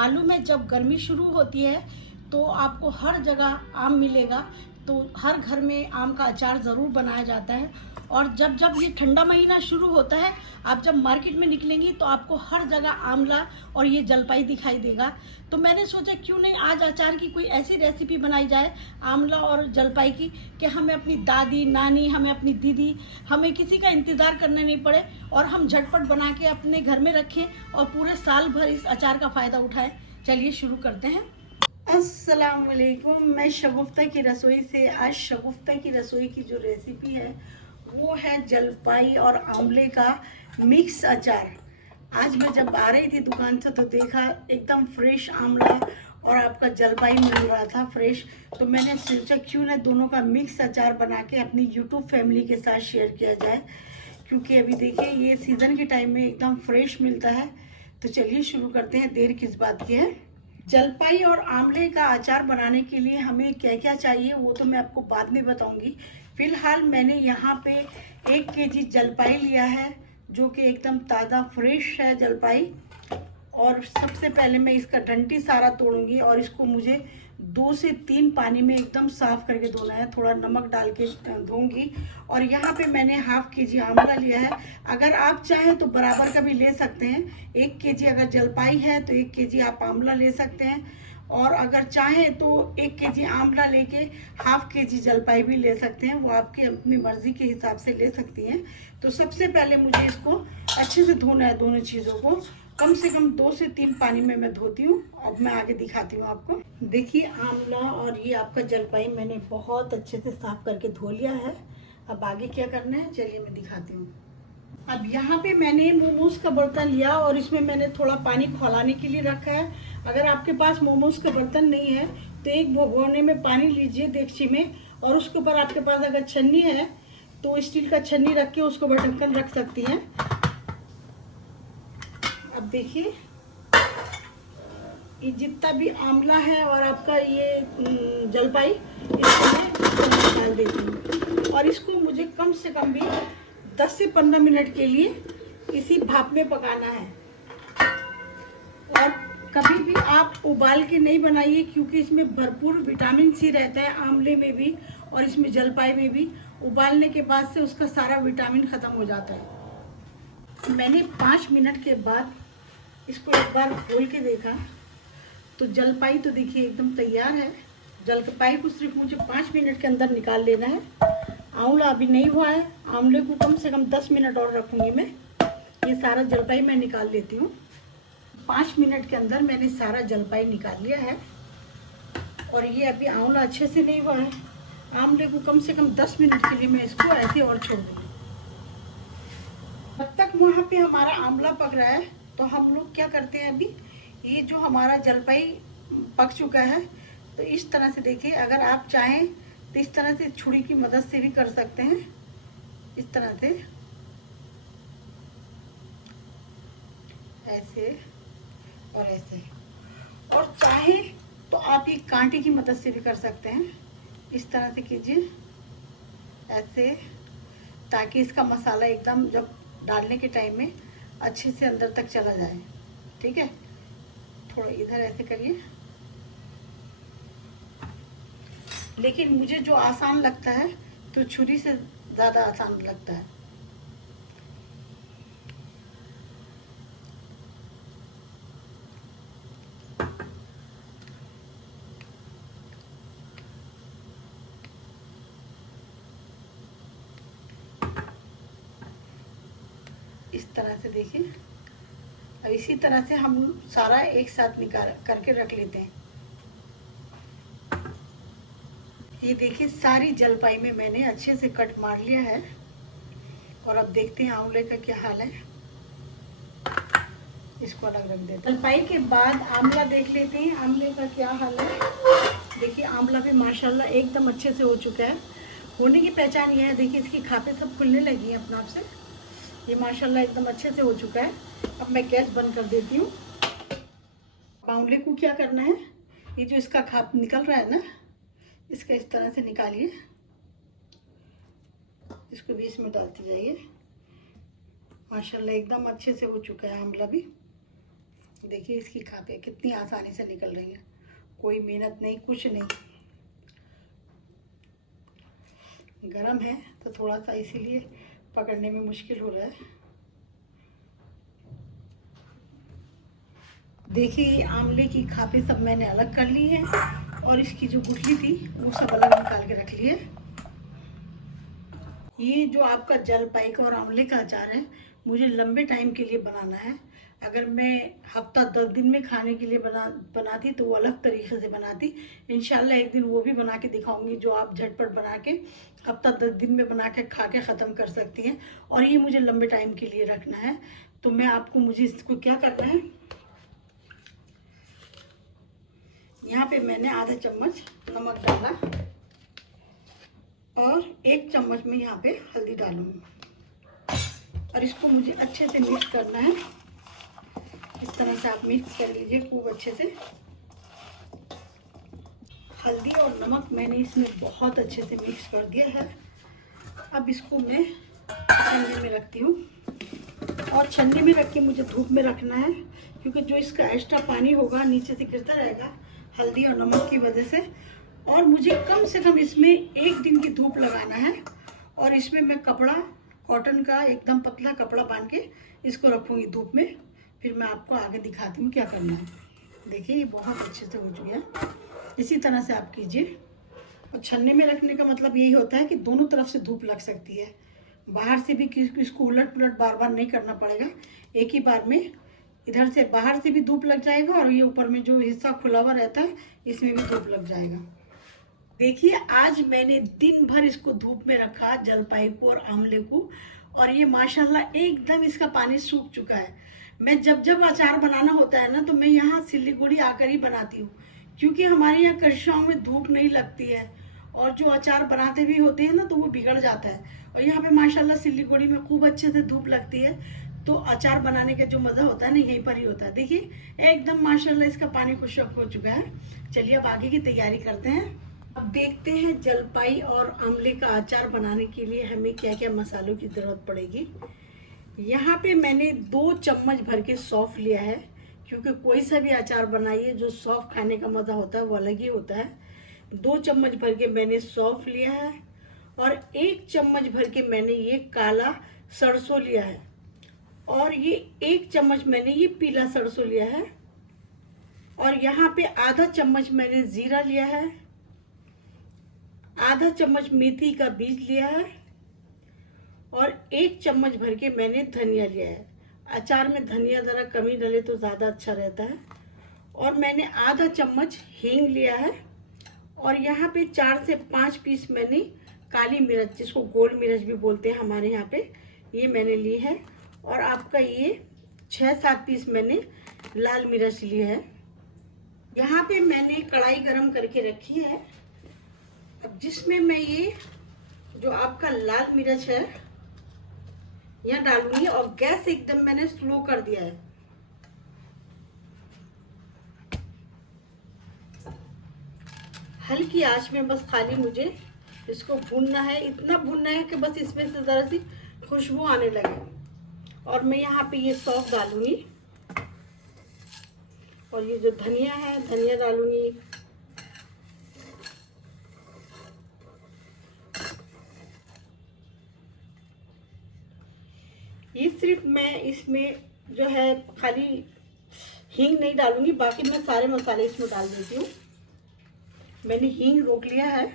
आलू में जब गर्मी शुरू होती है तो आपको हर जगह आम मिलेगा। तो हर घर में आम का अचार ज़रूर बनाया जाता है। और जब जब ये ठंडा महीना शुरू होता है, आप जब मार्केट में निकलेंगी तो आपको हर जगह आंवला और ये जलपाई दिखाई देगा। तो मैंने सोचा क्यों नहीं आज अचार की कोई ऐसी रेसिपी बनाई जाए आंवला और जलपाई की, कि हमें अपनी दादी नानी, हमें अपनी दीदी, हमें किसी का इंतज़ार करने नहीं पड़े और हम झटपट बना के अपने घर में रखें और पूरे साल भर इस अचार का फ़ायदा उठाएं। चलिए शुरू करते हैं। अस्सलाम वालेकुम। मैं शगुफ्ता की रसोई से आज शगुफ्ता की रसोई की जो रेसिपी है वो है जलपाई और आंवले का मिक्स अचार। आज मैं जब आ रही थी दुकान से तो देखा एकदम फ्रेश आंवला और आपका जलपाई मिल रहा था फ्रेश। तो मैंने सोचा क्यों ना दोनों का मिक्स अचार बना के अपनी यूट्यूब फैमिली के साथ शेयर किया जाए, क्योंकि अभी देखिए ये सीज़न के टाइम में एकदम फ्रेश मिलता है। तो चलिए शुरू करते हैं, देर किस बात की है। जलपाई और आंवले का अचार बनाने के लिए हमें क्या क्या चाहिए वो तो मैं आपको बाद में बताऊंगी। फिलहाल मैंने यहाँ पे 1 केजी जलपाई लिया है, जो कि एकदम ताज़ा फ्रेश है जलपाई। और सबसे पहले मैं इसका डंटी सारा तोड़ूंगी और इसको मुझे 2 से 3 पानी में एकदम साफ करके धोना है, थोड़ा नमक डाल के धोऊंगी। और यहाँ पे मैंने ½ केजी आंवला लिया है। अगर आप चाहें तो बराबर का भी ले सकते हैं। 1 केजी अगर जलपाई है तो 1 केजी आप आंवला ले सकते हैं। और अगर चाहें तो 1 केजी आंवला लेके ½ केजी जलपाई भी ले सकते हैं, वो आपकी अपनी मर्जी के हिसाब से ले सकती हैं। तो सबसे पहले मुझे इसको अच्छे से धोना है, दोनों चीज़ों को कम से कम 2 से 3 पानी में मैं धोती हूँ। अब मैं आगे दिखाती हूँ आपको। देखिए आंवला और ये आपका जलपाई मैंने बहुत अच्छे से साफ करके धो लिया है। अब आगे क्या करना है चलिए मैं दिखाती हूँ। अब यहाँ पे मैंने मोमोज का बर्तन लिया और इसमें मैंने थोड़ा पानी खौलाने के लिए रखा है। अगर आपके पास मोमोज का बर्तन नहीं है तो एक भगोने में पानी लीजिए देगची में, और उसके ऊपर आपके पास अगर छन्नी है तो स्टील का छन्नी रख के उसको ऊपर ढक्कन रख सकती हैं। अब देखिए ये जितना भी आंवला है और आपका ये जलपाई, इसको मैं डाल देती हूँ और इसको मुझे कम से कम भी 10 से 15 मिनट के लिए इसी भाप में पकाना है। और कभी भी आप उबाल के नहीं बनाइए, क्योंकि इसमें भरपूर विटामिन सी रहता है आंवले में भी और इसमें जलपाई में भी। उबालने के बाद से उसका सारा विटामिन ख़त्म हो जाता है। मैंने 5 मिनट के बाद इसको एक बार खोल के देखा तो जलपाई तो देखिए एकदम तैयार है। जलपाई को सिर्फ मुझे 5 मिनट के अंदर निकाल लेना है। आंवला अभी नहीं हुआ है, आंवले को कम से कम 10 मिनट और रखूँगी मैं। ये सारा जलपाई मैं निकाल लेती हूँ। 5 मिनट के अंदर मैंने सारा जलपाई निकाल लिया है। और ये अभी आंवला अच्छे से नहीं हुआ है। आंवले को कम से कम 10 मिनट के लिए मैं इसको ऐसे और छोड़ दूँगी। जब तक वहाँ पे हमारा आंवला पक रहा है तो हम लोग क्या करते हैं, अभी ये जो हमारा जलपाई पक चुका है तो इस तरह से देखिए, अगर आप चाहें तो इस तरह से छुरी की मदद से भी कर सकते हैं, इस तरह से ऐसे और ऐसे। और चाहे तो आप ये कांटे की मदद से भी कर सकते हैं, इस तरह से कीजिए ऐसे, ताकि इसका मसाला एकदम जब डालने के टाइम में अच्छे से अंदर तक चला जाए। ठीक है, थोड़ा इधर ऐसे करिए। लेकिन मुझे जो आसान लगता है तो छुरी से ज़्यादा आसान लगता है। इस तरह से देखिए। अब इसी तरह से हम सारा एक साथ निकाल करके रख लेते हैं। ये देखिए सारी जलपाई में मैंने अच्छे से कट मार लिया है। और अब देखते हैं आंवले का क्या हाल है। इसको अलग रख देते हैं। जलपाई के बाद आंवला देख लेते हैं आंवले का क्या हाल है। देखिए आंवला भी माशाल्लाह एकदम अच्छे से हो चुका है। होने की पहचान ये है, देखिए इसकी खापे सब खुलने लगी हैं अपने आप से। ये माशाल्लाह एकदम अच्छे से हो चुका है। अब मैं गैस बंद कर देती हूँ। आंवले को क्या करना है, ये जो इसका खाप निकल रहा है ना, इसका इस तरह से निकालिए, इसको भी इसमें डालती जाइए। माशाल्लाह एकदम अच्छे से हो चुका है आंवला भी। देखिए इसकी खाके कितनी आसानी से निकल रही है, कोई मेहनत नहीं, कुछ नहीं। गरम है तो थोड़ा सा इसीलिए पकड़ने में मुश्किल हो रहा है। देखिए ये आंवले की खापे सब मैंने अलग कर ली है और इसकी जो गुठली थी वो सब अलग निकाल के रख ली है। ये जो आपका जलपाई का और आंवले का अचार है मुझे लंबे टाइम के लिए बनाना है। अगर मैं हफ्ता 10 दिन में खाने के लिए बनाती तो वो अलग तरीके से बनाती। इंशाल्लाह एक दिन वो भी बना के दिखाऊंगी जो आप झटपट बना के हफ्ता 10 दिन में बना के खा के ख़त्म कर सकती हैं। और ये मुझे लंबे टाइम के लिए रखना है। तो मुझे इसको क्या करना है, यहाँ पे मैंने आधा चम्मच नमक डाला और 1 चम्मच में यहाँ पे हल्दी डालूंगी और इसको मुझे अच्छे से मिक्स करना है। इस तरह से आप मिक्स कर लीजिए खूब अच्छे से। हल्दी और नमक मैंने इसमें बहुत अच्छे से मिक्स कर दिया है। अब इसको मैं छन्नी में रखती हूँ और छन्नी में रख के मुझे धूप में रखना है, क्योंकि जो इसका एक्स्ट्रा पानी होगा नीचे से गिरता रहेगा हल्दी और नमक की वजह से। और मुझे कम से कम इसमें 1 दिन की धूप लगाना है और इसमें मैं कपड़ा कॉटन का एकदम पतला कपड़ा बांध के इसको रखूँगी धूप में। फिर मैं आपको आगे दिखाती हूँ क्या करना है। देखिए ये बहुत अच्छे से हो चुका है। इसी तरह से आप कीजिए। और छन्नी में रखने का मतलब यही होता है कि दोनों तरफ से धूप लग सकती है, बाहर से भी इसको उलट पुलट बार बार नहीं करना पड़ेगा। एक ही बार में इधर से बाहर से भी धूप लग जाएगा और ये ऊपर में जो हिस्सा खुला हुआ रहता है इसमें भी धूप लग जाएगा। देखिए आज मैंने दिन भर इसको धूप में रखा, जलपाई को और आंवले को, और ये माशाल्लाह एकदम इसका पानी सूख चुका है। मैं जब जब अचार बनाना होता है ना तो मैं यहाँ सिलीगुड़ी आकर ही बनाती हूँ, क्योंकि हमारे यहाँ कच्चाओं में धूप नहीं लगती है और जो अचार बनाते भी होते हैं ना तो वो बिगड़ जाता है। और यहाँ पे माशाल्लाह सिलीगुड़ी में खूब अच्छे से धूप लगती है, तो अचार बनाने का जो मज़ा होता है ना यहीं पर ही होता है। देखिए एकदम माशाल्लाह इसका पानी खुशक हो चुका है। चलिए अब आगे की तैयारी करते हैं। अब देखते हैं जलपाई और आंवले का अचार बनाने के लिए हमें क्या क्या मसालों की ज़रूरत पड़ेगी। यहाँ पे मैंने 2 चम्मच भर के सौंफ लिया है, क्योंकि कोई सा भी अचार बनाइए जो सौंफ खाने का मज़ा होता है वो अलग ही होता है। 2 चम्मच भर के मैंने सौंफ लिया है और 1 चम्मच भर के मैंने ये काला सरसों लिया है और ये 1 चम्मच मैंने ये पीला सरसों लिया है और यहाँ पे आधा चम्मच मैंने जीरा लिया है, आधा चम्मच मेथी का बीज लिया है और 1 चम्मच भर के मैंने धनिया लिया है। अचार में धनिया ज़रा कम ही डले तो ज़्यादा अच्छा रहता है। और मैंने आधा चम्मच हींग लिया है और यहाँ पे 4 से 5 पीस मैंने काली मिर्च, जिसको गोल मिर्च भी बोलते हैं हमारे यहाँ पे, ये मैंने ली है। और आपका ये 6-7 पीस मैंने लाल मिर्च ली है। यहाँ पे मैंने कढ़ाई गरम करके रखी है। अब जिसमें मैं ये जो आपका लाल मिर्च है यह डालूंगी और गैस एकदम मैंने स्लो कर दिया है। हल्की आंच में बस खाली मुझे इसको भूनना है, इतना भूनना है कि बस इसमें से ज़रा सी खुशबू आने लगे। और मैं यहाँ पे ये सौंफ डालूंगी और ये जो धनिया है धनिया डालूंगी। ये सिर्फ मैं इसमें जो है खाली हींग नहीं डालूंगी, बाकी मैं सारे मसाले इसमें डाल देती हूँ। मैंने हींग रोक लिया है।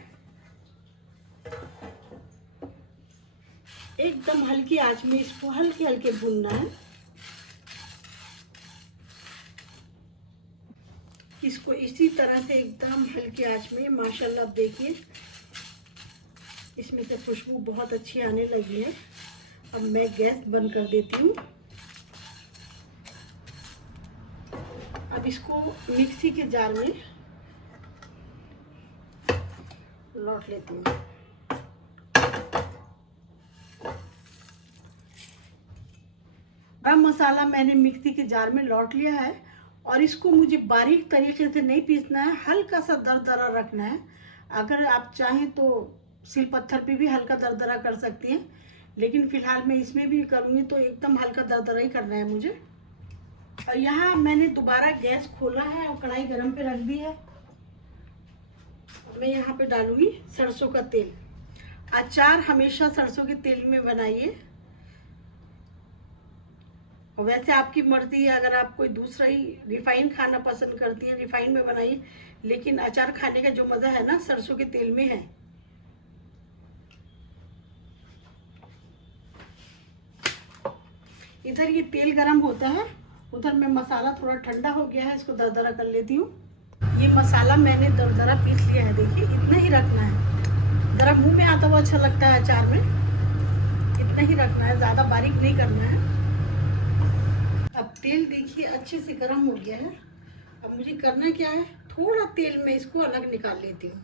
एकदम हल्की आंच में इसको हल्के हल्के भूनना है। इसको इसी तरह से एकदम हल्की आंच में माशाल्लाह देखिए इसमें से खुशबू बहुत अच्छी आने लगी है। अब मैं गैस बंद कर देती हूँ। अब इसको मिक्सी के जार में लौट लेती हूँ। गरम मसाला मैंने मिक्सी के जार में लौट लिया है और इसको मुझे बारीक तरीके से नहीं पीसना है, हल्का सा दरदरा रखना है। अगर आप चाहें तो सिल पत्थर पे भी हल्का दरदरा कर सकती हैं, लेकिन फिलहाल मैं इसमें भी करूँगी तो एकदम हल्का दरदरा ही करना है मुझे। और यहाँ मैंने दोबारा गैस खोला है और कढ़ाई गरम पे रख दी है। मैं यहाँ पे डालूंगी सरसों का तेल। अचार हमेशा सरसों के तेल में बनाइए। और वैसे आपकी मर्जी है, अगर आप कोई दूसरा ही रिफाइन खाना पसंद करती है रिफाइन में बनाइए, लेकिन अचार खाने का जो मज़ा है ना सरसों के तेल में है। इधर ये तेल गरम होता है, उधर में मसाला थोड़ा ठंडा हो गया है, इसको दरदरा कर लेती हूँ। ये मसाला मैंने दरदरा पीस लिया है, देखिए इतना ही रखना है। जरा मुंह में आता हुआ अच्छा लगता है अचार में, इतना ही रखना है, ज़्यादा बारीक नहीं करना है। अब तेल देखिए अच्छे से गर्म हो गया है। अब मुझे करना क्या है, थोड़ा तेल में इसको अलग निकाल लेती हूँ।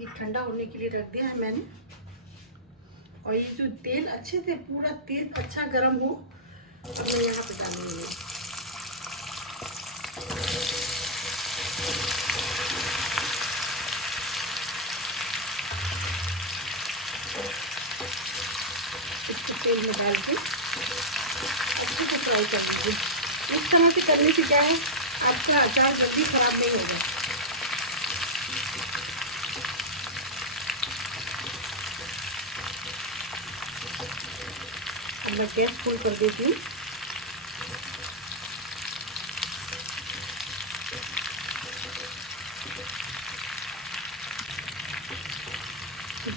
ये ठंडा होने के लिए रख दिया है मैंने। और ये जो तेल अच्छे से पूरा तेल अच्छा गर्म हो, तो मैं यहाँ पे डालूंगी। इसको तेल में डाल के अच्छे से फ्राई कर लीजिए। इस तरह से करने से क्या है, आपका अचार जल्दी खराब नहीं होगा। अब मैं गैस फुल कर देती हूँ।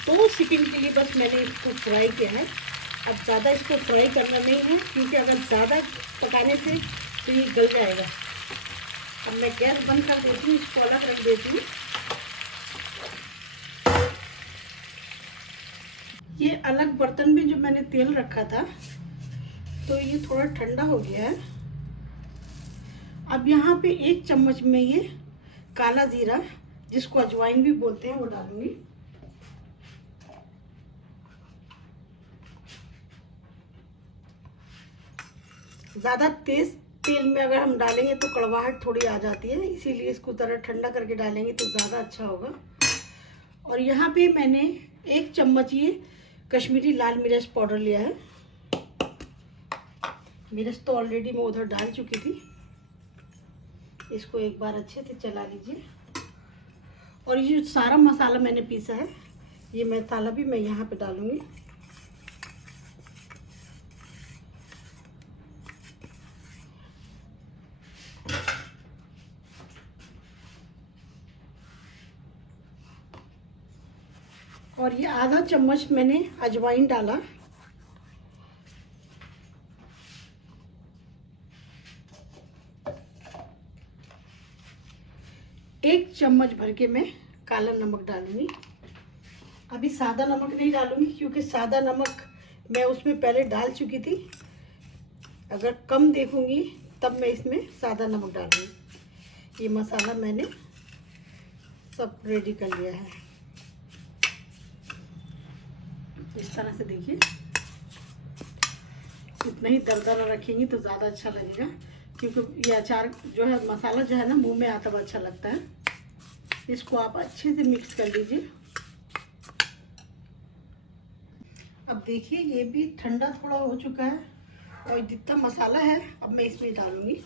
दो सेकंड के लिए बस मैंने इसको फ्राई किया है। अब ज़्यादा इसको फ्राई करना नहीं है, क्योंकि अगर ज़्यादा पकाने से तो ये गल जाएगा। अब मैं गैस बंद कर देती हूँ, इसको अलग रख देती हूँ। ये अलग बर्तन में जो मैंने तेल रखा था, तो ये थोड़ा ठंडा हो गया है। अब यहाँ पे 1 चम्मच में ये काला जीरा, जिसको अजवाइन भी बोलते हैं, वो डालूंगी। ज़्यादा तेज तेल में अगर हम डालेंगे तो कड़वाहट थोड़ी आ जाती है, इसीलिए इसको ज़रा ठंडा करके डालेंगे तो ज़्यादा अच्छा होगा। और यहाँ पे मैंने 1 चम्मच ये कश्मीरी लाल मिर्च पाउडर लिया है। मिर्च तो ऑलरेडी मैं उधर डाल चुकी थी। इसको एक बार अच्छे से चला लीजिए। और ये जो सारा मसाला मैंने पीसा है, ये मसाला भी मैं यहाँ पे डालूँगी। और ये आधा चम्मच मैंने अजवाइन डाला। एक चम्मच भर के मैं काला नमक डालूंगी। अभी सादा नमक नहीं डालूंगी, क्योंकि सादा नमक मैं उसमें पहले डाल चुकी थी। अगर कम देखूंगी तब मैं इसमें सादा नमक डालूंगी। ये मसाला मैंने सब रेडी कर लिया है। इस तरह से देखिए, इतना ही दरदरा रखेंगी तो ज़्यादा अच्छा लगेगा, क्योंकि ये अचार जो है, मसाला जो है ना, मुंह में आता हुआ अच्छा लगता है। इसको आप अच्छे से मिक्स कर लीजिए। अब देखिए ये भी ठंडा थोड़ा हो चुका है, और जितना मसाला है अब मैं इसमें डालूंगी।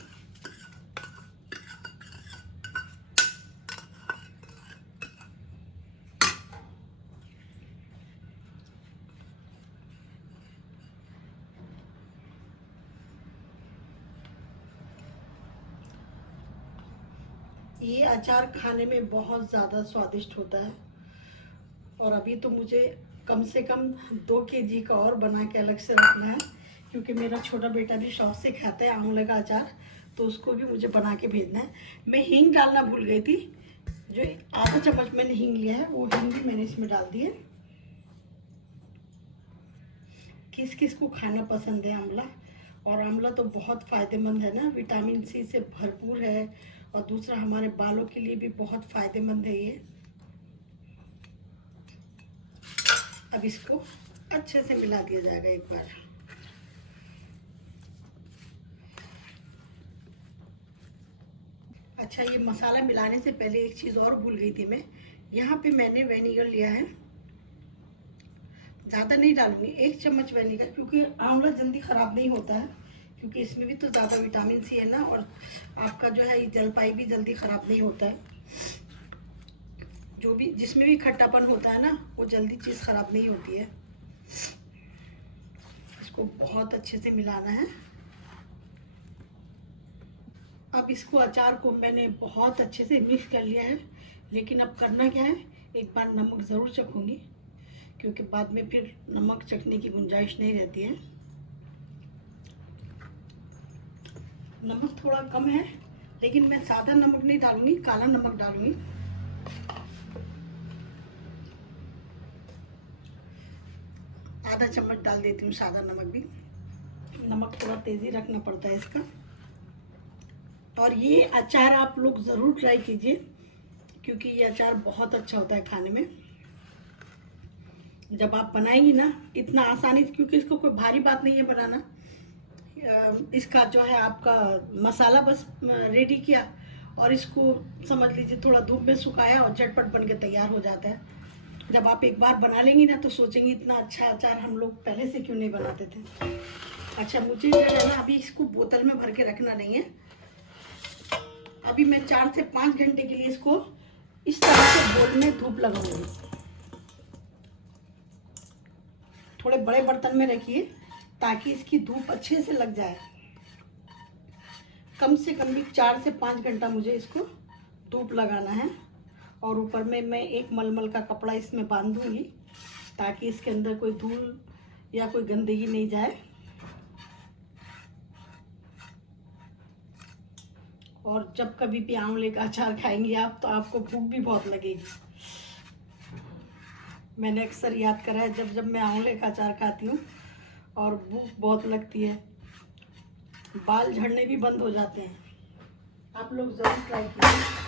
ये अचार खाने में बहुत ज़्यादा स्वादिष्ट होता है। और अभी तो मुझे कम से कम 2 kg का और बना के अलग से रखना है, क्योंकि मेरा छोटा बेटा भी शौक से खाता है आंवले का अचार, तो उसको भी मुझे बना के भेजना है। मैं हींग डालना भूल गई थी। जो आधा चम्मच मैंने हींग लिया है, वो हींग भी मैंने इसमें डाल दी है। किस किस को खाना पसंद है आंवला, और आंवला तो बहुत फ़ायदेमंद है ना, विटामिन सी से भरपूर है, और दूसरा हमारे बालों के लिए भी बहुत फ़ायदेमंद है ये। अब इसको अच्छे से मिला दिया जाएगा एक बार। अच्छा, ये मसाला मिलाने से पहले एक चीज़ और भूल गई थी मैं। यहाँ पे मैंने विनेगर लिया है, ज़्यादा नहीं डालूंगी, 1 चम्मच विनेगर, क्योंकि आंवला जल्दी ख़राब नहीं होता है, क्योंकि इसमें भी तो ज़्यादा विटामिन सी है ना, और आपका जो है ये जलपाई भी जल्दी ख़राब नहीं होता है। जो भी जिसमें भी खट्टापन होता है ना, वो जल्दी चीज़ ख़राब नहीं होती है। इसको बहुत अच्छे से मिलाना है। अब इसको, अचार को मैंने बहुत अच्छे से मिक्स कर लिया है, लेकिन अब करना क्या है, एक बार नमक ज़रूर चखूँगी, क्योंकि बाद में फिर नमक चखने की गुंजाइश नहीं रहती है। नमक थोड़ा कम है, लेकिन मैं सादा नमक नहीं डालूंगी, काला नमक डालूंगी। आधा चम्मच डाल देती हूँ सादा नमक भी। नमक थोड़ा तेज़ी रखना पड़ता है इसका। और ये अचार आप लोग ज़रूर ट्राई कीजिए, क्योंकि ये अचार बहुत अच्छा होता है खाने में। जब आप बनाएंगी ना, इतना आसानी से, क्योंकि इसको कोई भारी बात नहीं है बनाना। इसका जो है आपका मसाला बस रेडी किया, और इसको समझ लीजिए थोड़ा धूप में सुखाया, और झटपट बन के तैयार हो जाता है। जब आप एक बार बना लेंगी ना, तो सोचेंगी इतना अच्छा अचार हम लोग पहले से क्यों नहीं बनाते थे। अच्छा, मुझे जो है ना, अभी इसको बोतल में भर के रखना नहीं है। अभी मैं 4 से 5 घंटे के लिए इसको इस तरह से बोल में धूप लगाऊंगी। थोड़े बड़े बर्तन में रखिए, ताकि इसकी धूप अच्छे से लग जाए। कम से कम भी 4 से 5 घंटा मुझे इसको धूप लगाना है। और ऊपर में मैं एक मलमल का कपड़ा इसमें बांध दूंगी, ताकि इसके अंदर कोई धूल या कोई गंदगी नहीं जाए। और जब कभी भी आंवले का अचार खाएंगी आप, तो आपको भूख भी बहुत लगेगी। मैंने अक्सर याद करा है, जब जब मैं आंवले का अचार खाती हूँ और भूख बहुत लगती है, बाल झड़ने भी बंद हो जाते हैं। आप लोग ज़रूर ट्राई कीजिए।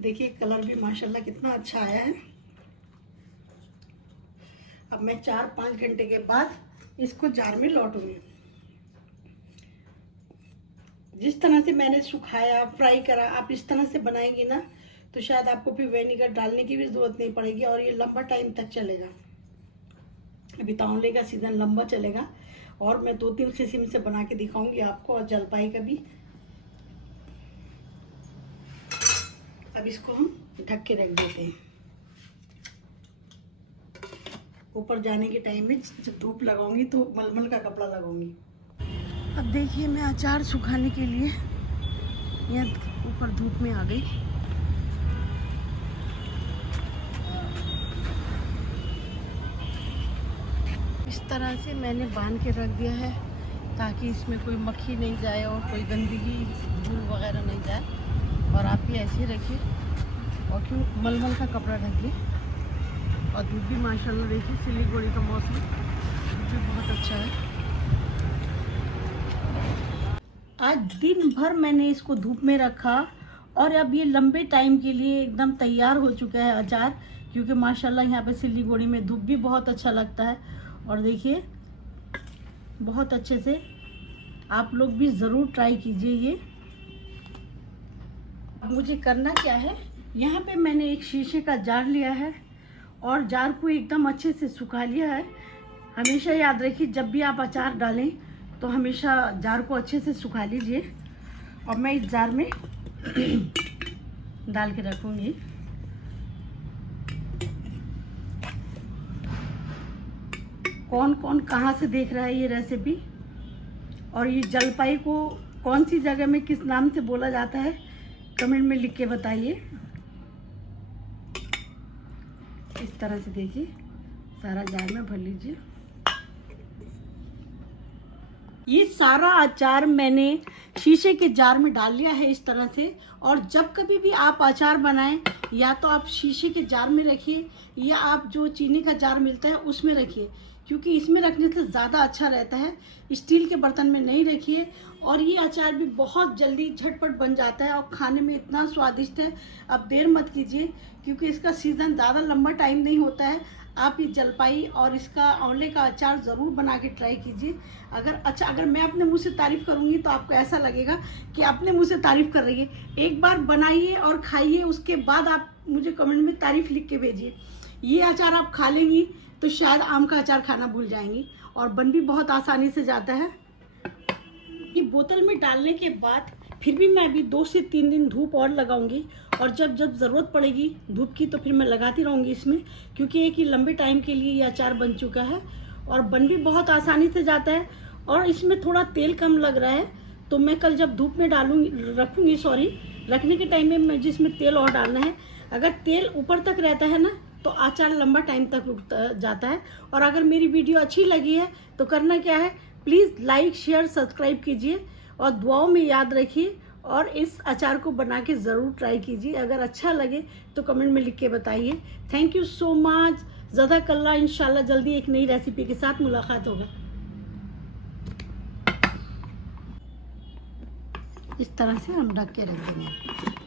देखिए कलर भी माशाल्लाह कितना अच्छा आया है। अब मैं 4-5 घंटे के बाद इसको जार में लौटूंगी। जिस तरह से मैंने सुखाया, फ्राई करा, आप इस तरह से बनाएंगे ना, तो शायद आपको फिर विनेगर डालने की भी ज़रूरत नहीं पड़ेगी, और ये लंबा टाइम तक चलेगा। अभी तो आंवले का सीज़न लंबा चलेगा, और मैं 2-3 किस्म से बना के दिखाऊंगी आपको, और जलपाई का भी। अब इसको हम ढक के रख देते हैं। ऊपर जाने के टाइम में जब धूप लगाऊंगी, तो मलमल का कपड़ा लगाऊंगी। अब देखिए, मैं अचार सुखाने के लिए यहाँ ऊपर धूप में आ गई। इस तरह से मैंने बांध के रख दिया है, ताकि इसमें कोई मक्खी नहीं जाए और कोई गंदगी, धूल वगैरह नहीं जाए। और आप भी ऐसे ही रखिए, और क्यों मलमल का कपड़ा ढकिए। और धूप भी माशाल्लाह देखिए, सिलीगुड़ी का मौसम भी बहुत अच्छा है। आज दिन भर मैंने इसको धूप में रखा, और अब ये लंबे टाइम के लिए एकदम तैयार हो चुका है अचार, क्योंकि माशाल्लाह यहाँ पे सिलीगुड़ी में धूप भी बहुत अच्छा लगता है। और देखिए बहुत अच्छे से, आप लोग भी ज़रूर ट्राई कीजिए ये। अब मुझे करना क्या है, यहाँ पे मैंने एक शीशे का जार लिया है, और जार को एकदम अच्छे से सुखा लिया है। हमेशा याद रखिए, जब भी आप अचार डालें तो हमेशा जार को अच्छे से सुखा लीजिए। और मैं इस जार में डाल के रखूँगी। कौन कौन कहाँ से देख रहा है ये रेसिपी, और ये जलपाई को कौन सी जगह में किस नाम से बोला जाता है, कमेंट में लिख के बताइए। इस तरह से देखिए, सारा जार में भर लीजिए। ये सारा अचार मैंने शीशे के जार में डाल लिया है इस तरह से। और जब कभी भी आप अचार बनाएं, या तो आप शीशे के जार में रखिए, या आप जो चीनी का जार मिलता है उसमें रखिए, क्योंकि इसमें रखने से ज़्यादा अच्छा रहता है। स्टील के बर्तन में नहीं रखिए। और ये अचार भी बहुत जल्दी झटपट बन जाता है और खाने में इतना स्वादिष्ट है। अब देर मत कीजिए, क्योंकि इसका सीज़न ज़्यादा लंबा टाइम नहीं होता है। आप इस जलपाई और इसका आंवले का अचार ज़रूर बना के ट्राई कीजिए। अगर मैं अपने मुंह से तारीफ़ करूँगी तो आपको ऐसा लगेगा कि अपने मुंह से तारीफ़ कर रही है। एक बार बनाइए और खाइए, उसके बाद आप मुझे कमेंट में तारीफ़ लिख के भेजिए। ये अचार आप खा लेंगी तो शायद आम का अचार खाना भूल जाएंगी। और बन भी बहुत आसानी से जाता है। ये बोतल में डालने के बाद फिर भी मैं अभी 2 से 3 दिन धूप और लगाऊंगी। और जब ज़रूरत पड़ेगी धूप की तो फिर मैं लगाती रहूँगी इसमें, क्योंकि एक ही लंबे टाइम के लिए ये अचार बन चुका है और बन भी बहुत आसानी से जाता है। और इसमें थोड़ा तेल कम लग रहा है, तो मैं कल जब धूप में रखने के टाइम में मैं जिसमें तेल और डालना है। अगर तेल ऊपर तक रहता है ना तो अचार लंबा टाइम तक रुक जाता है। और अगर मेरी वीडियो अच्छी लगी है तो करना क्या है, प्लीज़ लाइक शेयर सब्सक्राइब कीजिए और दुआओं में याद रखिए। और इस अचार को बना के ज़रूर ट्राई कीजिए। अगर अच्छा लगे तो कमेंट में लिख के बताइए। Thank you so much. जज़ाकल्लाह। इंशाल्लाह जल्दी एक नई रेसिपी के साथ मुलाकात होगा। इस तरह से हम ढक के रख देंगे।